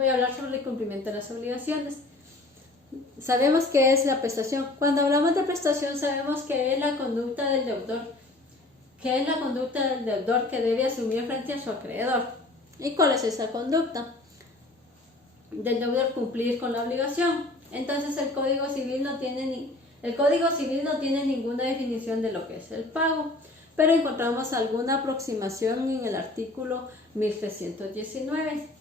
voy a hablar sobre el cumplimiento de las obligaciones. Sabemos qué es la prestación. Cuando hablamos de prestación sabemos que es la conducta del deudor. ¿Qué es la conducta del deudor que debe asumir frente a su acreedor? ¿Y cuál es esa conducta del deudor? Cumplir con la obligación. Entonces el Código Civil no tiene ninguna definición de lo que es el pago, pero encontramos alguna aproximación en el artículo 1319.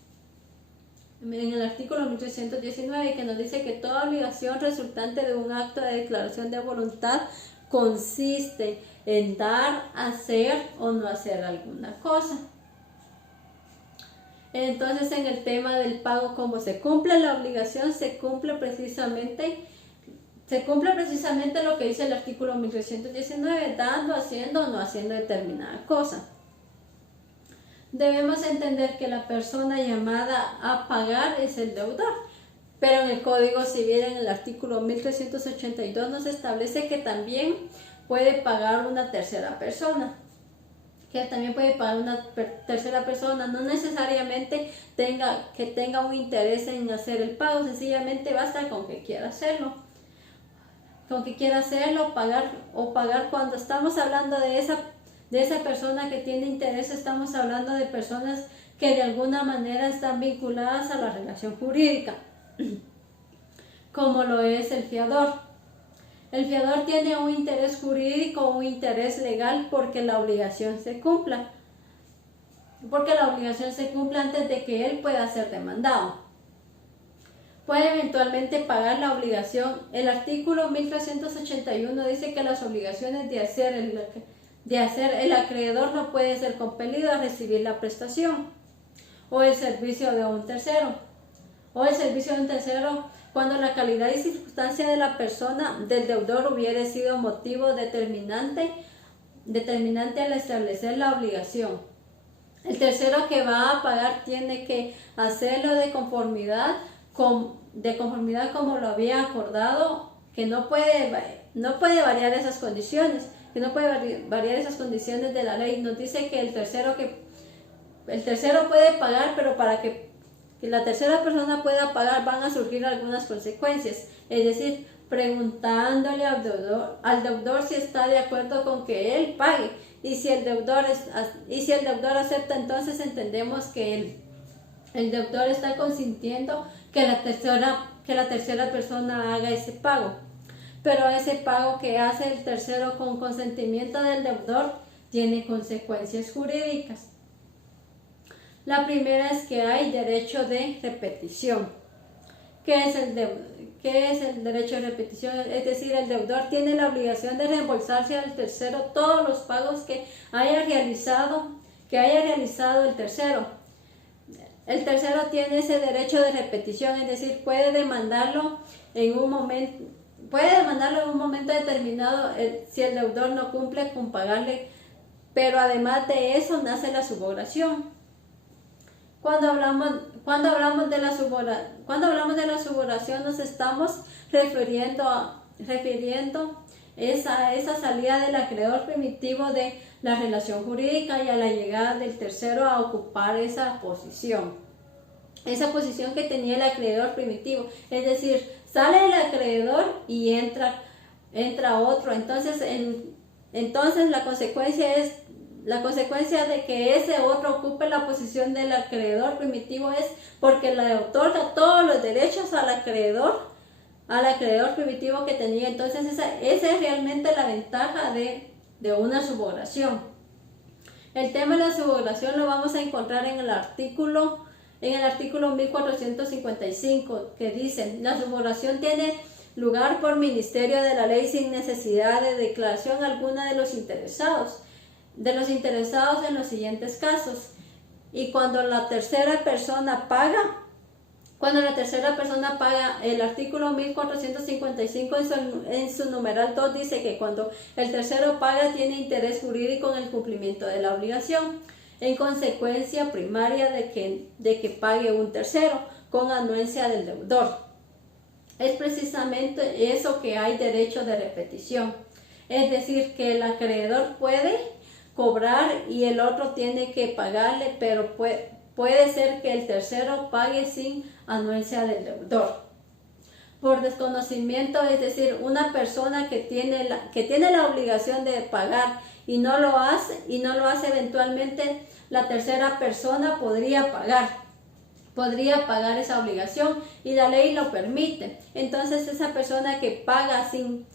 En el artículo 1319, que nos dice que toda obligación resultante de un acto de declaración de voluntad consiste en dar, hacer o no hacer alguna cosa. Entonces, en el tema del pago, ¿cómo se cumple la obligación? Se cumple precisamente lo que dice el artículo 1319, dando, haciendo o no haciendo determinada cosa. Debemos entender que la persona llamada a pagar es el deudor, pero en el Código Civil, en el artículo 1382, nos establece que también puede pagar una tercera persona. No necesariamente que tenga un interés en hacer el pago, sencillamente basta con que quiera hacerlo. Pagar. Cuando estamos hablando de esa persona que tiene interés, estamos hablando de personas que de alguna manera están vinculadas a la relación jurídica, como lo es el fiador. El fiador tiene un interés jurídico o un interés legal porque la obligación se cumpla. Antes de que él pueda ser demandado. Puede eventualmente pagar la obligación. El artículo 1381 dice que las obligaciones de hacer el acreedor no puede ser compelido a recibir la prestación o el servicio de un tercero. Cuando la calidad y circunstancia de la persona del deudor hubiere sido motivo determinante al establecer la obligación. El tercero que va a pagar tiene que hacerlo de conformidad como lo había acordado, que no puede variar esas condiciones, de la ley. Nos dice que el tercero puede pagar, pero para que la tercera persona pueda pagar van a surgir algunas consecuencias, es decir, preguntándole al deudor si está de acuerdo con que él pague, y si el deudor acepta, entonces entendemos que el deudor está consintiendo que la tercera persona haga ese pago. Pero ese pago que hace el tercero con consentimiento del deudor tiene consecuencias jurídicas. La primera es que hay derecho de repetición. ¿Qué es el derecho de repetición? Es decir, el deudor tiene la obligación de reembolsarse al tercero todos los pagos que haya realizado el tercero. El tercero tiene ese derecho de repetición, es decir, puede demandarlo en un momento determinado si el deudor no cumple con pagarle, pero además de eso nace la suborración. Cuando hablamos de la suborración nos estamos refiriendo a esa salida del acreedor primitivo de la relación jurídica y a la llegada del tercero a ocupar esa posición que tenía el acreedor primitivo. Es decir, sale el acreedor y entra otro. Entonces la consecuencia de que ese otro ocupe la posición del acreedor primitivo es porque le otorga todos los derechos al acreedor primitivo que tenía. Entonces esa es realmente la ventaja de una suborración. El tema de la suborración lo vamos a encontrar en el artículo 1455, que dice: la suborración tiene lugar por ministerio de la ley sin necesidad de declaración alguna de los interesados en los siguientes casos. Y cuando la tercera persona paga, el artículo 1455 en su numeral 2 dice que cuando el tercero paga tiene interés jurídico en el cumplimiento de la obligación, en consecuencia primaria de que pague un tercero con anuencia del deudor. Es precisamente eso que hay derecho de repetición, es decir, que el acreedor puede cobrar y el otro tiene que pagarle, pero puede ser que el tercero pague sin anuencia del deudor. Por desconocimiento, es decir, una persona que tiene la obligación de pagar y no lo hace eventualmente, la tercera persona podría pagar esa obligación y la ley lo permite. Entonces esa persona que paga sin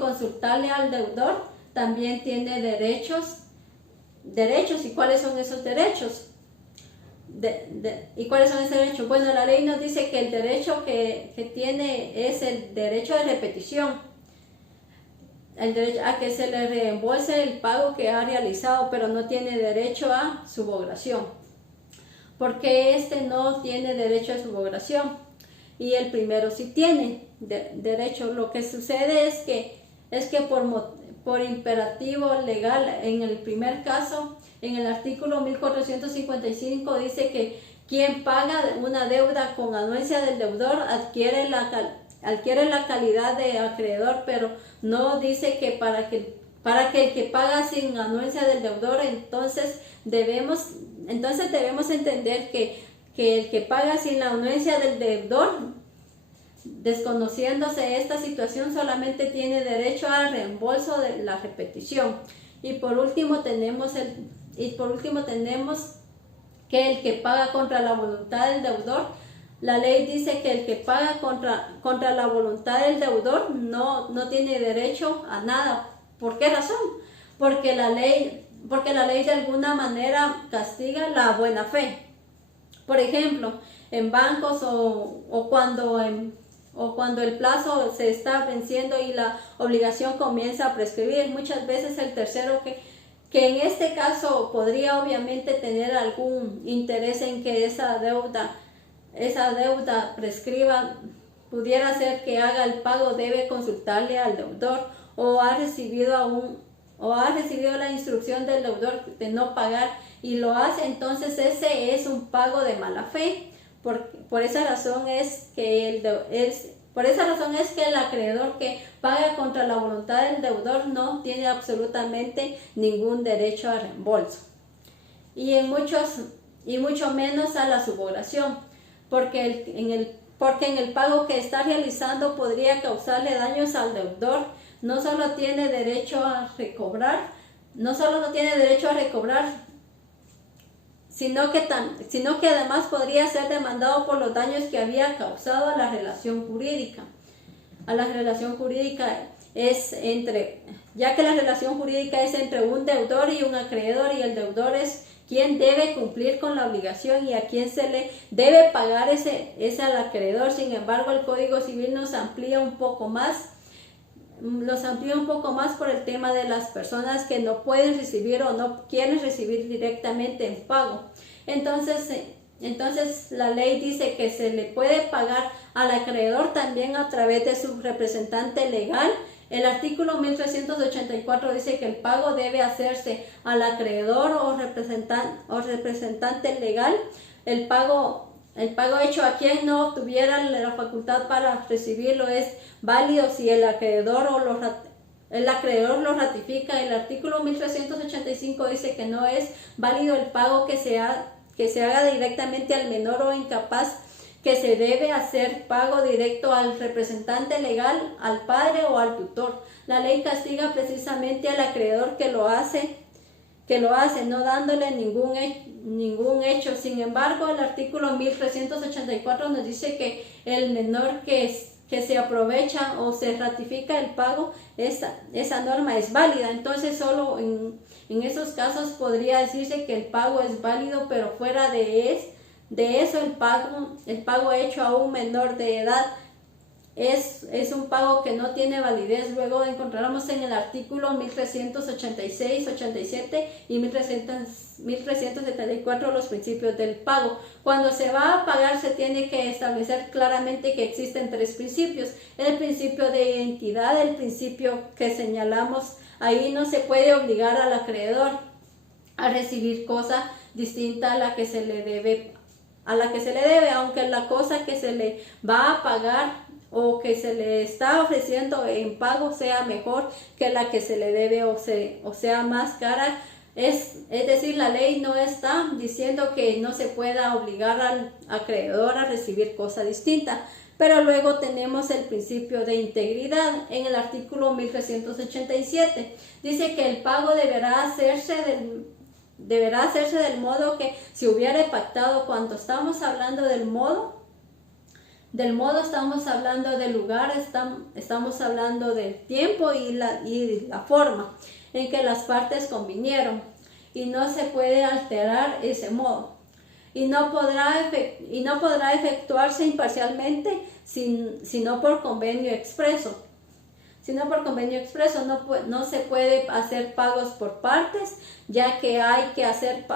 consultarle al deudor también tiene derechos. ¿Y cuáles son esos derechos? ¿Y cuáles son esos derechos? Bueno, la ley nos dice que el derecho que tiene es el derecho de repetición, el derecho a que se le reembolse el pago que ha realizado, pero no tiene derecho a subrogación. ¿Por qué este no tiene derecho a subrogación? Y el primero sí tiene derecho. Lo que sucede es que por imperativo legal, en el primer caso, en el artículo 1455 dice que quien paga una deuda con anuencia del deudor adquiere la calidad de acreedor, pero no dice que para que el que paga sin anuencia del deudor, entonces debemos entender que el que paga sin la anuencia del deudor, desconociéndose esta situación, solamente tiene derecho al reembolso de la repetición. Y por último tenemos que el que paga contra la voluntad del deudor, la ley dice que el que paga contra la voluntad del deudor no tiene derecho a nada. ¿Por qué razón? Porque la ley de alguna manera castiga la buena fe. Por ejemplo, en bancos o cuando el plazo se está venciendo y la obligación comienza a prescribir, muchas veces el tercero que en este caso podría obviamente tener algún interés en que esa deuda prescriba, pudiera ser que haga el pago, debe consultarle al deudor o ha recibido la instrucción del deudor de no pagar y lo hace, entonces ese es un pago de mala fe. Por esa razón es que el acreedor que paga contra la voluntad del deudor no tiene absolutamente ningún derecho a reembolso. Y mucho menos a la subrogación, porque en el pago que está realizando podría causarle daños al deudor. No solo no tiene derecho a recobrar, sino que además podría ser demandado por los daños que había causado a la relación jurídica. Ya que la relación jurídica es entre un deudor y un acreedor, y el deudor es quien debe cumplir con la obligación y a quien se le debe pagar es al acreedor. Sin embargo, el Código Civil nos amplía un poco más por el tema de las personas que no pueden recibir o no quieren recibir directamente en pago. Entonces la ley dice que se le puede pagar al acreedor también a través de su representante legal. El artículo 1384 dice que el pago debe hacerse al acreedor o representante legal. El pago hecho a quien no tuviera la facultad para recibirlo es válido si el acreedor lo ratifica. El artículo 1385 dice que no es válido el pago que se haga directamente al menor o incapaz, que se debe hacer pago directo al representante legal, al padre o al tutor. La ley castiga precisamente al acreedor que lo hace, no dándole ningún hecho. Sin embargo, el artículo 1384 nos dice que el menor que se aprovecha o se ratifica el pago, esa norma es válida. Entonces solo en esos casos podría decirse que el pago es válido, pero fuera de eso el pago hecho a un menor de edad es un pago que no tiene validez. Luego encontramos en el artículo 1386, 87 y 1374 los principios del pago. Cuando se va a pagar se tiene que establecer claramente que existen tres principios. El principio de identidad, el principio que señalamos ahí, no se puede obligar al acreedor a recibir cosa distinta a la que se le debe, aunque la cosa que se le va a pagar o que se le está ofreciendo en pago sea mejor que la que se le debe o sea más cara. Es decir, la ley no está diciendo que no se pueda obligar al acreedor a recibir cosa distinta, pero luego tenemos el principio de integridad en el artículo 1387. Dice que el pago deberá hacerse del modo que se hubiera pactado. Cuando estamos hablando del modo estamos hablando del lugar, estamos hablando del tiempo y la forma en que las partes convinieron, y no se puede alterar ese modo, y no podrá efectuarse imparcialmente sino por convenio expreso. No se puede hacer pagos por partes, ya que hay que hacer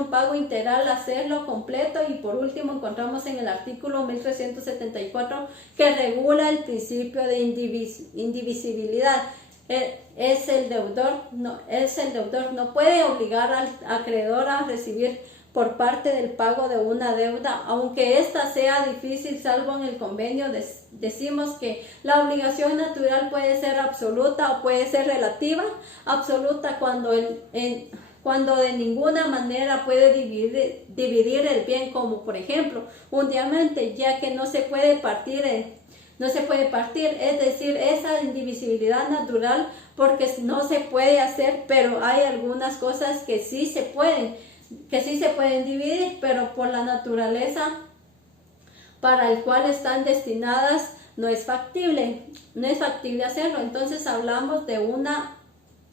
un pago integral, hacerlo completo. Y por último encontramos en el artículo 1374 que regula el principio de indivisibilidad. Es el deudor no puede obligar al acreedor a recibir por parte del pago de una deuda, aunque ésta sea difícil, salvo en el convenio. Decimos que la obligación natural puede ser absoluta o puede ser relativa. Absoluta cuando de ninguna manera puede dividir el bien, como por ejemplo un diamante, ya que no se puede partir, es decir, esa indivisibilidad natural, porque no se puede hacer, pero hay algunas cosas que sí se pueden dividir, pero por la naturaleza para el cual están destinadas no es factible hacerlo. Entonces hablamos de una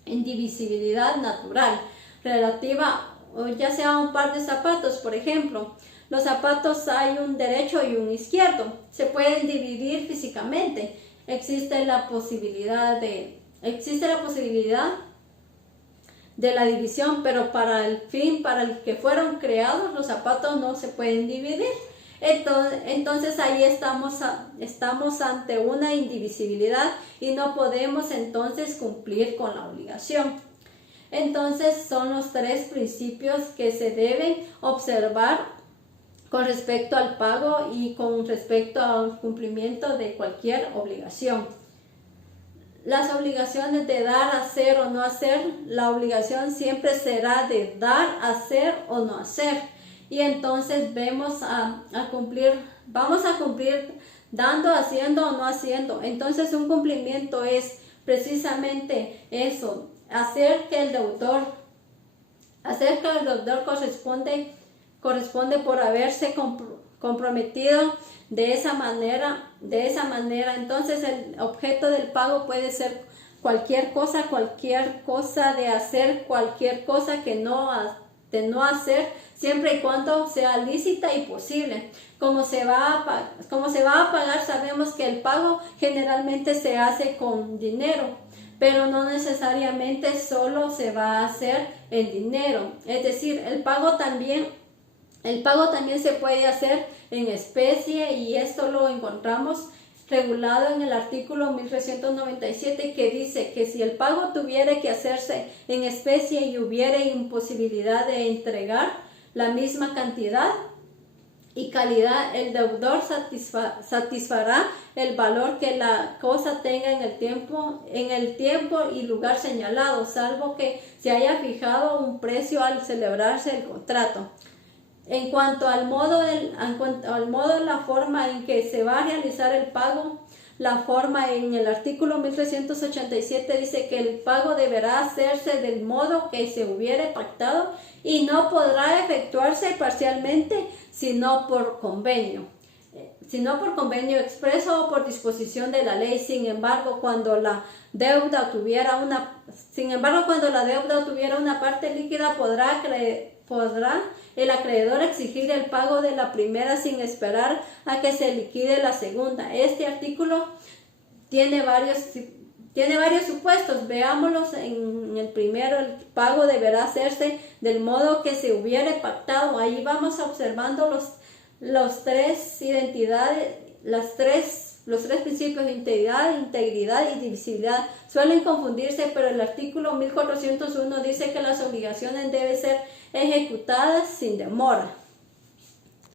indivisibilidad natural relativa, ya sea a un par de zapatos. Por ejemplo, los zapatos, hay un derecho y un izquierdo, se pueden dividir físicamente. Existe la posibilidad de la división, pero para el fin para el que fueron creados, los zapatos no se pueden dividir. Entonces ahí estamos ante una indivisibilidad y no podemos entonces cumplir con la obligación. Entonces son los tres principios que se deben observar con respecto al pago y con respecto al cumplimiento de cualquier obligación. Las obligaciones de dar, hacer o no hacer, la obligación siempre será de dar, hacer o no hacer. Y entonces vamos a cumplir dando, haciendo o no haciendo. Entonces un cumplimiento es precisamente eso, hacer que el deudor corresponde por haberse comprometido de esa manera. Entonces el objeto del pago puede ser cualquier cosa de hacer, cualquier cosa de no hacer, siempre y cuando sea lícita y posible. Como se va a pagar, sabemos que el pago generalmente se hace con dinero, pero no necesariamente solo se va a hacer el dinero. Es decir, el pago también se puede hacer en especie, y esto lo encontramos regulado en el artículo 1397, que dice que si el pago tuviera que hacerse en especie y hubiera imposibilidad de entregar la misma cantidad y calidad, el deudor satisfará el valor que la cosa tenga en el tiempo y lugar señalado, salvo que se haya fijado un precio al celebrarse el contrato. En cuanto al modo, la forma en que se va a realizar el pago, la forma en el artículo 1387 dice que el pago deberá hacerse del modo que se hubiere pactado y no podrá efectuarse parcialmente sino por convenio expreso o por disposición de la ley. Sin embargo, cuando la deuda tuviera una parte líquida, podrá el acreedor exigir el pago de la primera sin esperar a que se liquide la segunda. Este artículo tiene varios supuestos. Veámoslos. En el primero, el pago deberá hacerse del modo que se hubiere pactado. Ahí vamos observando los tres principios de integridad y divisibilidad. Suelen confundirse, pero el artículo 1401 dice que las obligaciones deben ser ejecutadas sin demora.